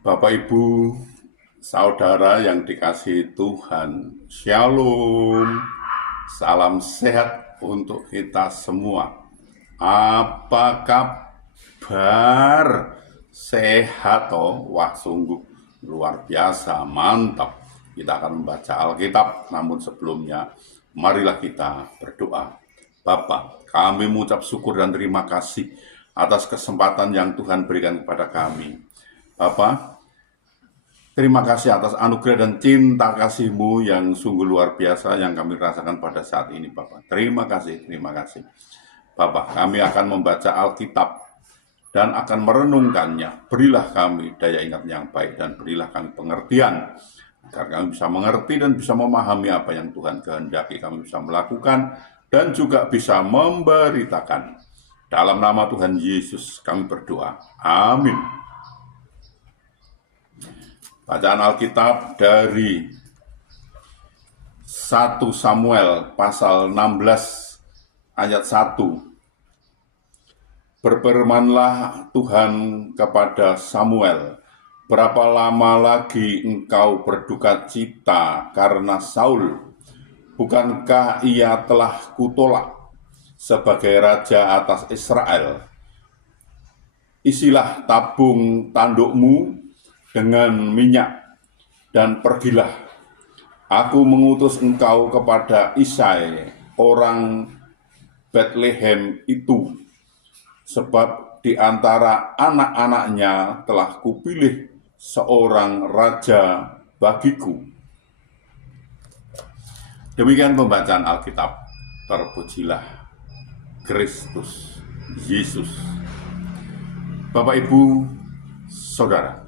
Bapak, Ibu, saudara yang dikasihi Tuhan, Shalom, salam sehat untuk kita semua. Apa kabar? Sehat toh? Wah, sungguh luar biasa, mantap. Kita akan membaca Alkitab, namun sebelumnya marilah kita berdoa. Bapa, kami mengucap syukur dan terima kasih atas kesempatan yang Tuhan berikan kepada kami. Bapa, terima kasih atas anugerah dan cinta kasih-Mu yang sungguh luar biasa yang kami rasakan pada saat ini, Bapak. Terima kasih, terima kasih. Bapak, kami akan membaca Alkitab dan akan merenungkannya. Berilah kami daya ingat yang baik dan berilah kami pengertian, agar kami bisa mengerti dan bisa memahami apa yang Tuhan kehendaki kami bisa melakukan dan juga bisa memberitakan. Dalam nama Tuhan Yesus kami berdoa. Amin. Bacaan Alkitab dari 1 Samuel pasal 16 ayat 1. Berfirmanlah Tuhan kepada Samuel, berapa lama lagi engkau berduka cita karena Saul? Bukankah ia telah kutolak sebagai raja atas Israel? Isilah tabung tandukmu dengan minyak, dan pergilah. Aku mengutus engkau kepada Isai, orang Bethlehem itu, sebab di antara anak-anaknya telah kupilih seorang raja bagiku. Demikian pembacaan Alkitab. Terpujilah Kristus Yesus. Bapak, Ibu, Saudara,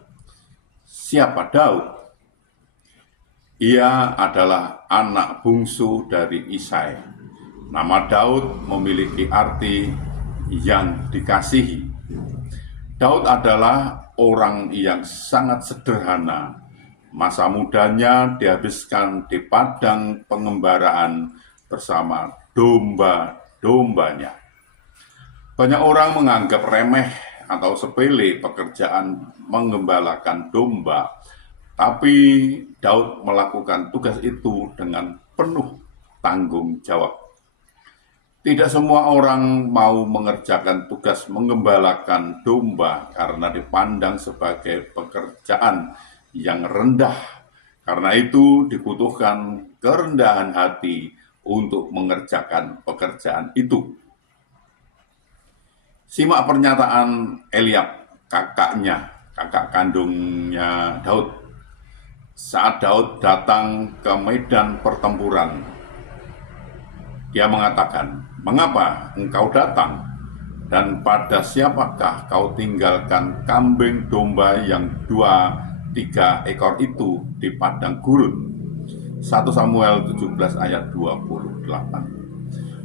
siapa Daud? Ia adalah anak bungsu dari Isai. Nama Daud memiliki arti yang dikasihi. Daud adalah orang yang sangat sederhana. Masa mudanya dihabiskan di padang pengembaraan bersama domba-dombanya. Banyak orang menganggap remeh atau sepele pekerjaan menggembalakan domba, tapi Daud melakukan tugas itu dengan penuh tanggung jawab. Tidak semua orang mau mengerjakan tugas menggembalakan domba karena dipandang sebagai pekerjaan yang rendah. Karena itu dibutuhkan kerendahan hati untuk mengerjakan pekerjaan itu. Simak pernyataan Eliab, kakak kandungnya Daud. Saat Daud datang ke medan pertempuran, dia mengatakan, "Mengapa engkau datang? Dan pada siapakah kau tinggalkan kambing domba yang 2-3 ekor itu di padang gurun?" 1 Samuel 17 ayat 28.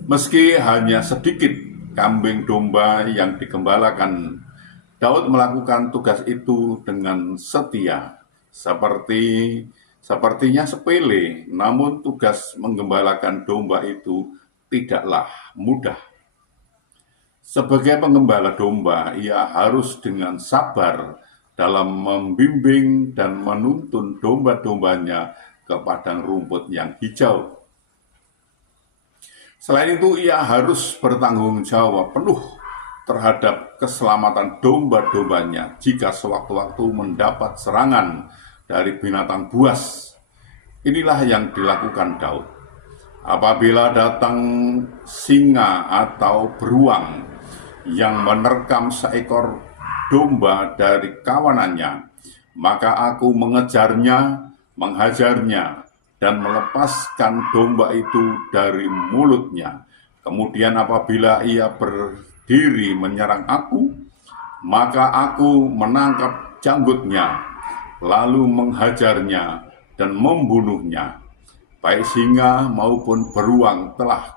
Meski hanya sedikit kambing domba yang digembalakan, Daud melakukan tugas itu dengan setia. Sepertinya sepele, namun tugas menggembalakan domba itu tidaklah mudah. Sebagai penggembala domba, ia harus dengan sabar dalam membimbing dan menuntun domba-dombanya ke padang rumput yang hijau. Selain itu, ia harus bertanggung jawab penuh terhadap keselamatan domba-dombanya jika sewaktu-waktu mendapat serangan dari binatang buas. Inilah yang dilakukan Daud. Apabila datang singa atau beruang yang menerkam seekor domba dari kawanannya, maka aku mengejarnya, menghajarnya, dan melepaskan domba itu dari mulutnya. Kemudian apabila ia berdiri menyerang aku, maka aku menangkap janggutnya, lalu menghajarnya dan membunuhnya. Baik singa maupun beruang telah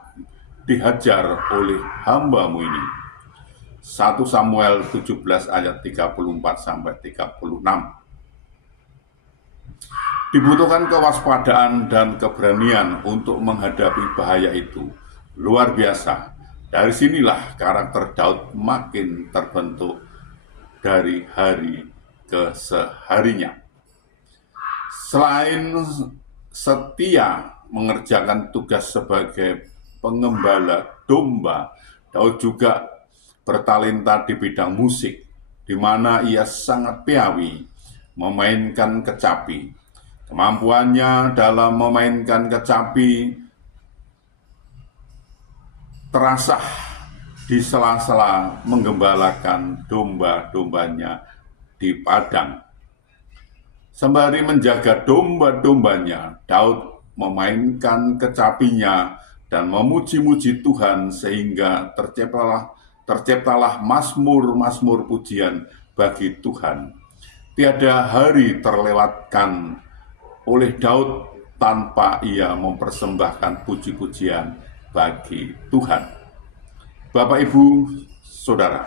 dihajar oleh hamba-Mu ini. 1 Samuel 17 ayat 34-36. Dibutuhkan kewaspadaan dan keberanian untuk menghadapi bahaya itu. Luar biasa. Dari sinilah karakter Daud makin terbentuk dari hari keseharinya. Selain setia mengerjakan tugas sebagai pengembala domba, Daud juga bertalenta di bidang musik, di mana ia sangat piawi memainkan kecapi. Kemampuannya dalam memainkan kecapi terasah di sela-sela menggembalakan domba-dombanya di padang. Sembari menjaga domba-dombanya, Daud memainkan kecapinya dan memuji-muji Tuhan sehingga terciptalah mazmur-mazmur pujian bagi Tuhan. Tiada hari terlewatkan oleh Daud tanpa ia mempersembahkan puji-pujian bagi Tuhan. Bapak, Ibu, Saudara,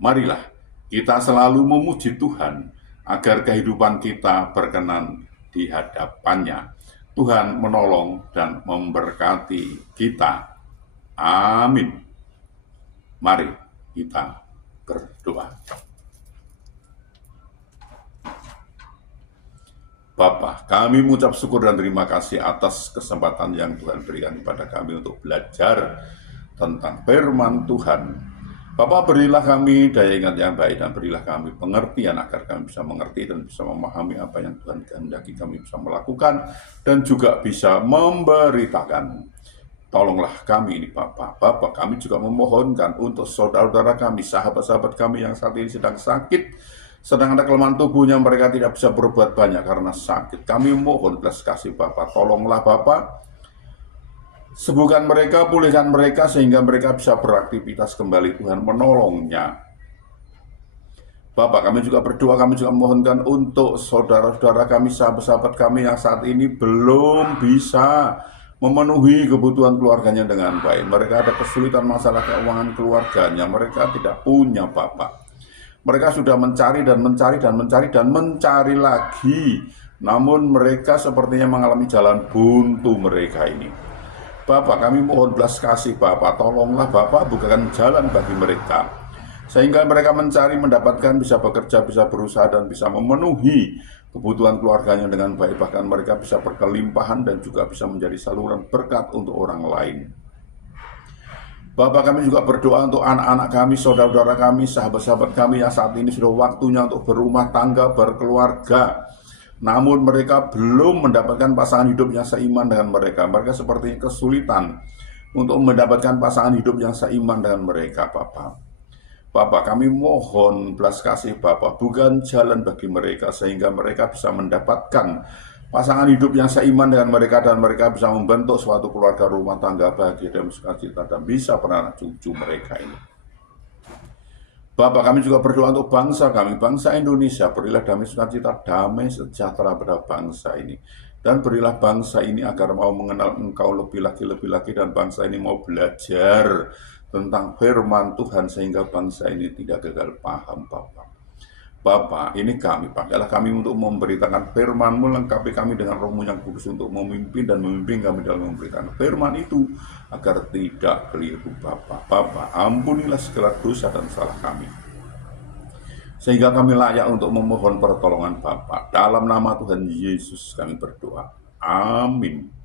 marilah kita selalu memuji Tuhan agar kehidupan kita berkenan di hadapannya. Tuhan menolong dan memberkati kita. Amin. Mari kita berdoa. Bapa, kami mengucap syukur dan terima kasih atas kesempatan yang Tuhan berikan kepada kami untuk belajar tentang firman Tuhan. Bapa, berilah kami daya ingat yang baik dan berilah kami pengertian agar kami bisa mengerti dan bisa memahami apa yang Tuhan kehendaki kami bisa melakukan dan juga bisa memberitakan. Tolonglah kami ini Bapa. Bapa, kami juga memohonkan untuk saudara-saudara kami, sahabat-sahabat kami yang saat ini sedang sakit, sedang ada kelemahan tubuhnya, mereka tidak bisa berbuat banyak karena sakit. Kami mohon belas kasih Bapa. Tolonglah Bapa, sembuhkan mereka, pulihkan mereka sehingga mereka bisa beraktivitas kembali. Tuhan menolongnya. Bapak, kami juga berdoa, kami juga memohonkan untuk saudara-saudara kami, sahabat-sahabat kami yang saat ini belum bisa memenuhi kebutuhan keluarganya dengan baik. Mereka ada kesulitan masalah keuangan keluarganya, mereka tidak punya Bapak. Mereka sudah mencari dan mencari dan mencari dan mencari lagi, namun mereka sepertinya mengalami jalan buntu mereka ini. Bapak, kami mohon belas kasih Bapak, tolonglah Bapak bukakan jalan bagi mereka, sehingga mereka mencari, mendapatkan, bisa bekerja, bisa berusaha, dan bisa memenuhi kebutuhan keluarganya dengan baik. Bahkan mereka bisa berkelimpahan dan juga bisa menjadi saluran berkat untuk orang lain. Bapak, kami juga berdoa untuk anak-anak kami, saudara-saudara kami, sahabat-sahabat kami yang saat ini sudah waktunya untuk berumah tangga, berkeluarga, namun mereka belum mendapatkan pasangan hidup yang seiman dengan mereka. Mereka sepertinya kesulitan untuk mendapatkan pasangan hidup yang seiman dengan mereka, Bapak. Bapak, kami mohon belas kasih Bapak, bukan jalan bagi mereka sehingga mereka bisa mendapatkan pasangan hidup yang seiman dengan mereka dan mereka bisa membentuk suatu keluarga rumah tangga bahagia dan sukacita dan bisa beranak cucu mereka ini. Bapak, kami juga berdoa untuk bangsa kami, bangsa Indonesia. Berilah damai sukacita, damai sejahtera pada bangsa ini. Dan berilah bangsa ini agar mau mengenal Engkau lebih lagi, dan bangsa ini mau belajar tentang firman Tuhan sehingga bangsa ini tidak gagal paham, Bapak. Bapak, ini kami, pakailah kami untuk memberitakan firman-Mu, lengkapi kami dengan Roh-Mu yang kudus untuk memimpin dan memimpin kami dalam memberitakan firman itu, agar tidak keliru, Bapak. Bapak, ampunilah segala dosa dan salah kami, sehingga kami layak untuk memohon pertolongan Bapak. Dalam nama Tuhan Yesus kami berdoa. Amin.